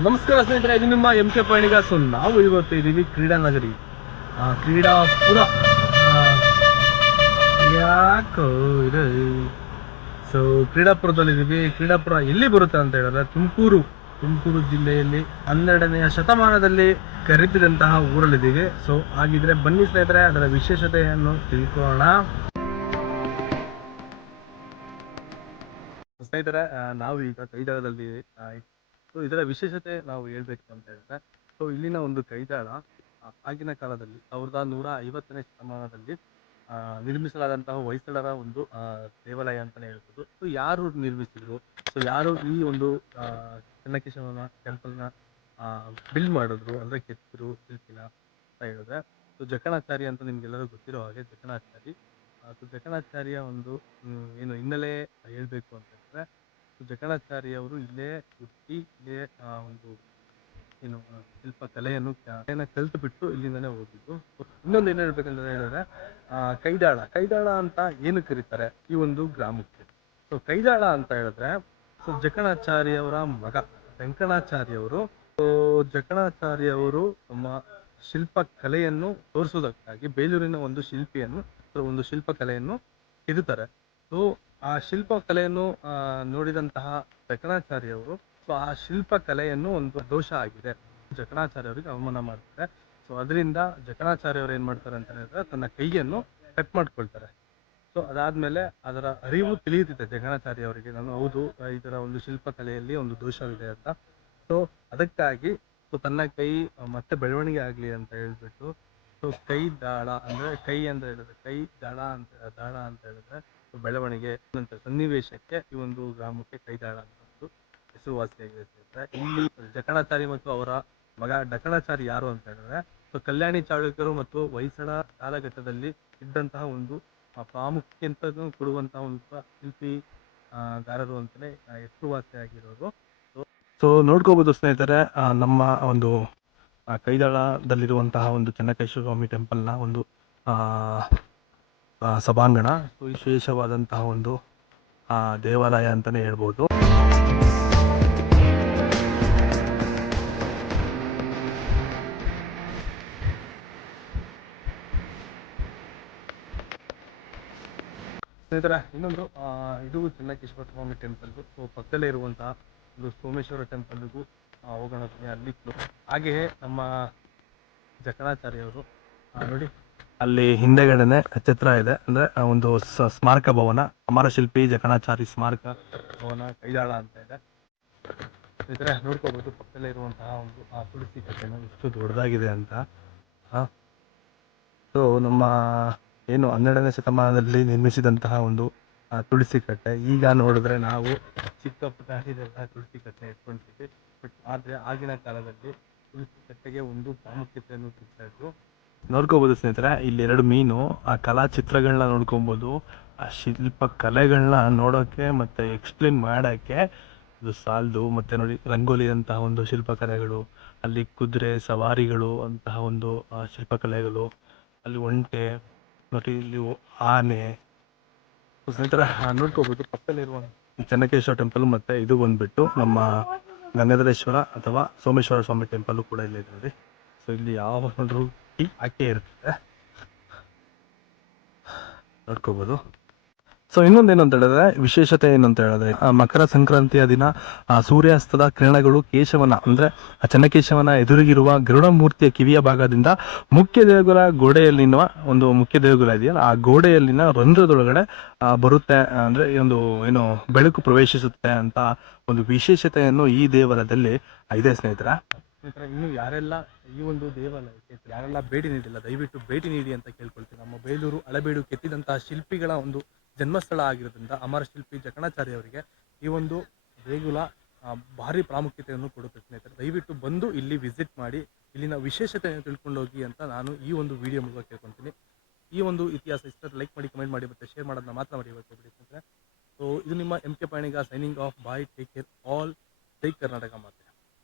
ನಮಸ್ಕಾರ ಸ್ನೇಹಿತರೆ, ಇದು ನಿಮ್ಮ ಎಂ ಕೆ ಪಯಣಿಗ. ಸೊ ನಾವು ಇವತ್ತು ಇದ್ದೀವಿ ಕ್ರೀಡಾ ನಗರಿ, ಕ್ರೀಡಾಪುರ. ಯಾಕೋ ಇದೆ. ಸೊ ಕ್ರೀಡಾಪುರದಲ್ಲಿದ್ದೀವಿ. ಕ್ರೀಡಾಪುರ ಎಲ್ಲಿ ಬರುತ್ತೆ ಅಂತ ಹೇಳಿದ್ರೆ ತುಮಕೂರು ಜಿಲ್ಲೆಯಲ್ಲಿ 12ನೇ ಶತಮಾನದಲ್ಲಿ ಕರೆದಿದಂತಹ ಊರಲ್ಲಿದ್ದೀವಿ. ಸೊ ಹಾಗಿದ್ರೆ ಬನ್ನಿ ಸ್ನೇಹಿತರೆ, ಅದರ ವಿಶೇಷತೆಯನ್ನು ತಿಳ್ಕೊಳ್ಳೋಣ. ಸ್ನೇಹಿತರೆ, ನಾವು ಈಗ ಕೈದಾಳದಲ್ಲಿ. ಸೊ ಇದರ ವಿಶೇಷತೆ ನಾವು ಹೇಳ್ಬೇಕು ಅಂತ ಹೇಳಿದ್ರೆ, ಸೊ ಇಲ್ಲಿನ ಒಂದು ಕೈದಾಳ ಆಗಿನ ಕಾಲದಲ್ಲಿ 1150ನೇ ಶತಮಾನದಲ್ಲಿ ನಿರ್ಮಿಸಲಾದಂತಹ ಹೊಯ್ಸಳರ ಒಂದು ದೇವಾಲಯ ಅಂತಾನೆ ಹೇಳ್ಬೋದು. ಸೊ ಯಾರು ನಿರ್ಮಿಸಿದ್ರು, ಸೊ ಯಾರು ಈ ಒಂದು ಚೆನ್ನಕೇಶವನ ಟೆಂಪಲ್ನ ಬಿಲ್ಡ್ ಮಾಡಿದ್ರು ಅಂದ್ರೆ ಕೆತ್ತಿದ್ರು ಶಿಲ್ಪಿನ ಅಂತ ಹೇಳಿದ್ರೆ, ಸೊ ಜಕಣಾಚಾರಿ ಅಂತ ನಿಮ್ಗೆಲ್ಲರೂ ಗೊತ್ತಿರೋ ಹಾಗೆ ಜಕಣಾಚಾರಿ. ಸೊ ಜಕಣಾಚಾರ್ಯ ಒಂದು ಏನು ಹಿನ್ನೆಲೆ ಹೇಳ್ಬೇಕು ಅಂತ ಹೇಳಿದ್ರೆ, ಜಕಣಾಚಾರ್ಯ ಅವರು ಇಲ್ಲೇ ಹುಟ್ಟಿ ಇಲ್ಲೇ ಒಂದು ಏನು ಶಿಲ್ಪ ಕಲೆಯನ್ನು ಕಲ್ತು ಬಿಟ್ಟು ಇಲ್ಲಿಂದಾನೇ ಹೋಗಿದ್ದು. ಇನ್ನೊಂದು ಏನು ಹೇಳ್ಬೇಕಂತ ಹೇಳಿದ್ರೆ, ಕೈದಾಳ ಅಂತ ಏನು ಕರೀತಾರೆ ಈ ಒಂದು ಗ್ರಾಮಕ್ಕೆ. ಸೊ ಕೈದಾಳ ಅಂತ ಹೇಳಿದ್ರೆ, ಸೊ ಜಕಣಾಚಾರ್ಯವರ ಮಗ ವೆಂಕಣಾಚಾರ್ಯವರು. ಸೊ ಜಕಣಾಚಾರ್ಯವರು ತಮ್ಮ ಶಿಲ್ಪ ಕಲೆಯನ್ನು ತೋರಿಸುವುದಕ್ಕಾಗಿ ಬೇಲೂರಿನ ಒಂದು ಶಿಲ್ಪಕಲೆಯನ್ನು ಕೆದುತ್ತಾರೆ. ಸೊ ಆ ಶಿಲ್ಪಕಲೆಯನ್ನು ನೋಡಿದಂತಹ ಜಕಣಾಚಾರ್ಯವರು, ಸೊ ಆ ಶಿಲ್ಪಕಲೆಯನ್ನು ಒಂದು ದೋಷ ಆಗಿದೆ, ಜಕಣಾಚಾರ್ಯವರಿಗೆ ಅವಮಾನ ಮಾಡ್ತಾರೆ. ಸೊ ಅದರಿಂದ ಜಕಣಾಚಾರ್ಯವರು ಏನ್ ಮಾಡ್ತಾರೆ ಅಂತ ಹೇಳಿದ್ರೆ, ತನ್ನ ಕೈಯನ್ನು ಕಟ್ ಮಾಡ್ಕೊಳ್ತಾರೆ. ಸೊ ಅದಾದ್ಮೇಲೆ ಅದರ ಅರಿವು ತಿಳಿಯುತ್ತಿದೆ ಜಕಣಾಚಾರ್ಯ ಅವರಿಗೆ, ನಾನು ಹೌದು ಇದರ ಒಂದು ಶಿಲ್ಪಕಲೆಯಲ್ಲಿ ಒಂದು ದೋಷವಿದೆ ಅಂತ. ಸೊ ಅದಕ್ಕಾಗಿ ಸೊ ತನ್ನ ಕೈ ಮತ್ತೆ ಬೆಳವಣಿಗೆ ಆಗ್ಲಿ ಅಂತ ಹೇಳ್ಬಿಟ್ಟು, ಸೊ ದಾಳ ಅಂತ ಹೇಳಿದ್ರೆ ಬೆಳವಣಿಗೆ ಅಂತ ಸನ್ನಿವೇಶಕ್ಕೆ ಈ ಒಂದು ಗ್ರಾಮಕ್ಕೆ ಕೈದಾಳ ಅಂತ ಒಂದು ಹೆಸರುವಾಸಿಯಾಗಿದೆ. ಇಲ್ಲಿ ಜಕಣಾಚಾರಿ ಮತ್ತು ಅವರ ಮಗ ಡಕಣಾಚಾರಿ ಯಾರು ಅಂತ ಹೇಳಿದ್ರೆ, ಸೊ ಕಲ್ಯಾಣಿ ಚಾಳುಕ್ಯರು ಮತ್ತು ಹೊಯ್ಸಳ ಕಾಲಘಟ್ಟದಲ್ಲಿ ಇದ್ದಂತಹ ಒಂದು ಪ್ರಾಮುಖ್ಯತೆ ಕೊಡುವಂತಹ ಒಂದು ಶಿಲ್ಪಿಗಾರರು ಅಂತಾನೆ ಹೆಸರುವಾಸಿಯಾಗಿರೋರು. ಸೊ ನೋಡ್ಕೋಬಹುದು ಸ್ನೇಹಿತರೆ, ನಮ್ಮ ಒಂದು ಕೈದಾಳದಲ್ಲಿರುವಂತಹ ಒಂದು ಚೆನ್ನಕೇಶವ ಸ್ವಾಮಿ ಟೆಂಪಲ್ನ ಒಂದು ಸಭಾಂಗಣ. ಸೊ ವಿಶೇಷವಾದಂತಹ ಒಂದು ದೇವಾಲಯ ಅಂತಾನೆ ಹೇಳ್ಬೋದು. ಸ್ನೇಹಿತರೆ, ಇನ್ನೊಂದು ಇದು ಚೆನ್ನಕೇಶವ ಸ್ವಾಮಿ ಟೆಂಪಲ್. ಸೊ ಪಕ್ಕದಲ್ಲೇ ಇರುವಂತಹ ಒಂದು ಸೋಮೇಶ್ವರ ಟೆಂಪಲ್ಗೂ ಹೋಗೋಣ ಅಲ್ಲಿ. ಹಾಗೆಯೇ ನಮ್ಮ ಜಕಣಾಚಾರ್ಯವರು ನೋಡಿ, ಅಲ್ಲಿ ಹಿಂದೆಗಡೆನೆ ಛತ್ರ ಇದೆ, ಅಂದ್ರೆ ಒಂದು ಸ್ಮಾರಕ ಭವನ, ಅಮರ ಶಿಲ್ಪಿ ಜಕಣಾಚಾರಿ ಸ್ಮಾರಕ ಭವನ ಕೈದಾಳ ಅಂತ ಇದೆ. ಸ್ನೇಹಿತರೆ ನೋಡ್ಕೋಬಹುದು, ಪಕ್ಕದಲ್ಲೇ ಇರುವಂತಹ ಒಂದು ತುಳಸಿ ಕಟ್ಟೆನ ಎಷ್ಟು ದೊಡ್ಡದಾಗಿದೆ ಅಂತ. ಸೊ ನಮ್ಮ ಏನು 12ನೇ ಶತಮಾನದಲ್ಲಿ ನಿರ್ಮಿಸಿದಂತಹ ಒಂದು ತುಳಸಿ ಕಟ್ಟೆ, ಈಗ ನೋಡಿದ್ರೆ ನಾವು ಚಿಕ್ಕ ಪುಟಾಣಿದೆಲ್ಲ ತುಳಸಿ ಕಟ್ಟೆ ಇಟ್ಕೊಂತೀವಿ. ಬಟ್ ಆದ್ರೆ ಆಗಿನ ಕಾಲದಲ್ಲಿ ತುಳಸಿ ಕಟ್ಟೆಗೆ ಒಂದು ಪ್ರಾಮುಖ್ಯತೆಯನ್ನು ಕೊಡ್ತಾ ಇದ್ರು. ನೋಡ್ಕೋಬಹುದು ಸ್ನೇಹಿತರೆ, ಇಲ್ಲಿ 2 ಮೀನು, ಆ ಕಲಾ ಚಿತ್ರಗಳನ್ನ ನೋಡ್ಕೊಬಹುದು, ಆ ಶಿಲ್ಪ ಕಲೆಗಳನ್ನ ನೋಡೋಕೆ ಮತ್ತೆ ಎಕ್ಸ್ಪ್ಲೇನ್ ಮಾಡಕ್ಕೆ ಇದು ಸಾಲದು. ಮತ್ತೆ ನೋಡಿ, ರಂಗೋಲಿ ಅಂತಹ ಒಂದು ಶಿಲ್ಪಕಲೆಗಳು, ಅಲ್ಲಿ ಕುದುರೆ ಸವಾರಿಗಳು ಅಂತಹ ಒಂದು ಶಿಲ್ಪಕಲೆಗಳು, ಅಲ್ಲಿ ಒಂಟೆ ನೋಡಿ, ಇಲ್ಲಿ ಆನೆ. ಸ್ನೇಹಿತರೆ ನೋಡ್ಕೋಬಹುದು, ಪಕ್ಕದಲ್ಲಿರುವ ಚೆನ್ನಕೇಶವ ಟೆಂಪಲ್ ಮತ್ತೆ ಇದು ಬಂದ್ಬಿಟ್ಟು ನಮ್ಮ ಗಂಗಾಧರೇಶ್ವರ ಅಥವಾ ಸೋಮೇಶ್ವರ ಸ್ವಾಮಿ ಟೆಂಪಲ್ ಕೂಡ ಇಲ್ಲಿ ಇದೆ. ಸೊ ಇಲ್ಲಿ ಯಾವ ನೋಡ್ರು ಆಕೆ ಇರ್ತದೆ, ನೋಡ್ಕೋಬಹುದು. ಸೊ ಇನ್ನೊಂದೇನು ಅಂತ ಹೇಳಿದ್ರೆ, ವಿಶೇಷತೆ ಏನು ಅಂತ ಹೇಳಿದ್ರೆ, ಮಕರ ಸಂಕ್ರಾಂತಿಯ ದಿನ ಸೂರ್ಯಾಸ್ತದ ಕಿರಣಗಳು ಕೇಶವನ ಅಂದ್ರೆ ಚೆನ್ನಕೇಶವನ ಎದುರಿಗಿರುವ ಗರುಡ ಮೂರ್ತಿಯ ಕಿವಿಯ ಭಾಗದಿಂದ ಮುಖ್ಯ ದೇಗುಲ ಗೋಡೆಯಲ್ಲಿನ ಒಂದು ಮುಖ್ಯ ದೇಗುಲ ಇದೆಯಲ್ಲ, ಆ ಗೋಡೆಯಲ್ಲಿನ ರಂಧ್ರದೊಳಗಡೆ ಬರುತ್ತೆ, ಅಂದ್ರೆ ಒಂದು ಏನು ಬೆಳಕು ಪ್ರವೇಶಿಸುತ್ತೆ ಅಂತ ಒಂದು ವಿಶೇಷತೆಯನ್ನು ಈ ದೇವಾಲಯದಲ್ಲಿ ಇದೆ ಸ್ನೇಹಿತರೆ. ಇನ್ನು ಯಾರೆಲ್ಲ ಈ ಒಂದು ದೇವಾಲಯಕ್ಕೆ ಯಾರೆಲ್ಲ ಭೇಟಿ ನೀಡಿಲ್ಲ, ದಯವಿಟ್ಟು ಭೇಟಿ ನೀಡಿ ಅಂತ ಕೇಳ್ಕೊಳ್ತೀನಿ. ನಮ್ಮ ಬೇಲೂರು ಹಳೆಬೀಡು ಕೆತ್ತಿದಂತಹ ಶಿಲ್ಪಿಗಳ ಒಂದು ಜನ್ಮಸ್ಥಳ ಆಗಿರೋದ್ರಿಂದ ಅಮರ ಶಿಲ್ಪಿ ಜಕಣಾಚಾರ್ಯ ಅವರಿಗೆ ಈ ಒಂದು ದೇಗುಲ ಭಾರಿ ಪ್ರಾಮುಖ್ಯತೆಯನ್ನು ಕೊಡುತ್ತೆ. ಸ್ನೇಹಿತರೆ ದಯವಿಟ್ಟು ಬಂದು ಇಲ್ಲಿ ವಿಸಿಟ್ ಮಾಡಿ, ಇಲ್ಲಿನ ವಿಶೇಷತೆಯನ್ನು ತಿಳ್ಕೊಂಡೋಗಿ ಅಂತ ನಾನು ಈ ಒಂದು ವಿಡಿಯೋ ಮೂಲಕ ಕೇಳ್ಕೊತೀನಿ. ಈ ಒಂದು ಇತಿಹಾಸ ಇಷ್ಟ ಲೈಕ್ ಮಾಡಿ, ಕಮೆಂಟ್ ಮಾಡಿ, ಮತ್ತೆ ಶೇರ್ ಮಾಡೋದನ್ನ ಮಾತ್ರ ಮರೆಯಬೇಕು ಬಿಡಿ ಸ್ನೇಹಿತರೆ. ಸೊ ಇದು ನಿಮ್ಮ ಎಂ ಕೆ ಪಯಣಿಗ ಸೈನಿಂಗ್ ಆಫ್. ಬಾಯ್, ಟೇಕ್ ಕೇರ್ ಆಲ್. ಜೈ ಕರ್ನಾಟಕ ಮಾತೆ.